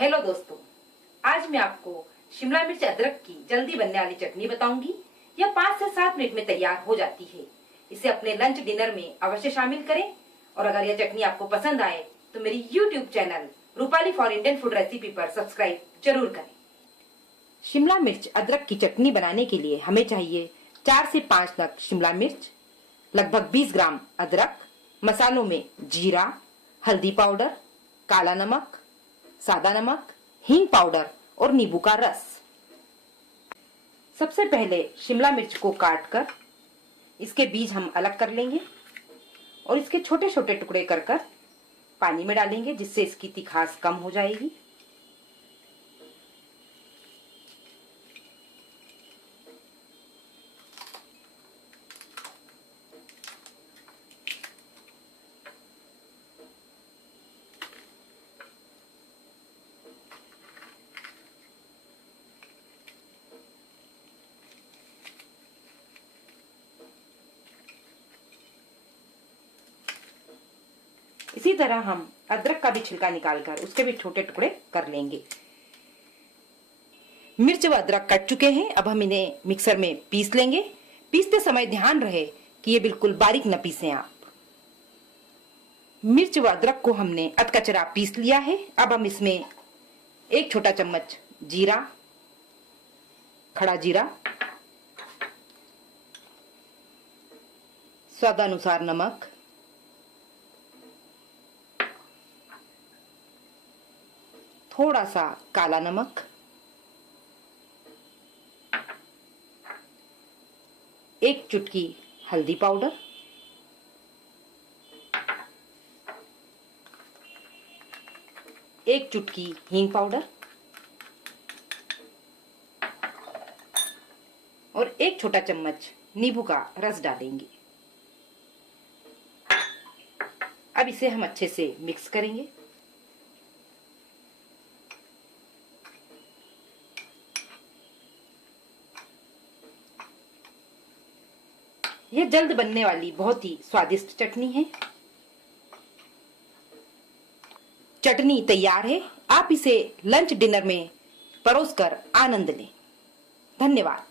Hello दोस्तों, आज मैं आपको शिमला मिर्च अदरक की जल्दी बनने वाली चटनी बताऊंगी। यह 5 से 7 मिनट में तैयार हो जाती है। इसे अपने लंच डिनर में अवश्य शामिल करें और अगर यह चटनी आपको पसंद आए तो मेरी YouTube channel Rupali for Indian food recipe पर सब्सक्राइब जरूर करें। शिमला मिर्च अदरक की चटनी बनाने के लिए हमें चाहिए 4 से 5 नग शिमला मिर्च, लगभग 20 ग्राम अदरक, मसालों में जीरा, हल्दी पाउडर, काला नमक, सादा नमक, हींग पाउडर और नींबू का रस। सबसे पहले शिमला मिर्च को काटकर इसके बीज हम अलग कर लेंगे और इसके छोटे छोटे टुकड़े कर कर पानी में डालेंगे, जिससे इसकी तिखास कम हो जाएगी। इसी तरह हम अदरक का भी छिलका निकालकर उसके भी छोटे टुकड़े कर लेंगे। मिर्च व अदरक कट चुके हैं, अब हम इन्हें मिक्सर में पीस लेंगे। पीसते समय ध्यान रहे कि ये बिल्कुल बारीक न पीसें आप। मिर्च व अदरक को हमने अधकचरा पीस लिया है। अब हम इसमें 1 छोटा चम्मच जीरा, खड़ा जीरा, स्वादानुसार नमक, थोड़ा सा काला नमक, 1 चुटकी हल्दी पाउडर, 1 चुटकी हींग पाउडर और 1 छोटा चम्मच नींबू का रस डालेंगे। अब इसे हम अच्छे से मिक्स करेंगे। यह जल्द बनने वाली बहुत ही स्वादिष्ट चटनी है। चटनी तैयार है। आप इसे लंच डिनर में परोसकर आनंद लें। धन्यवाद।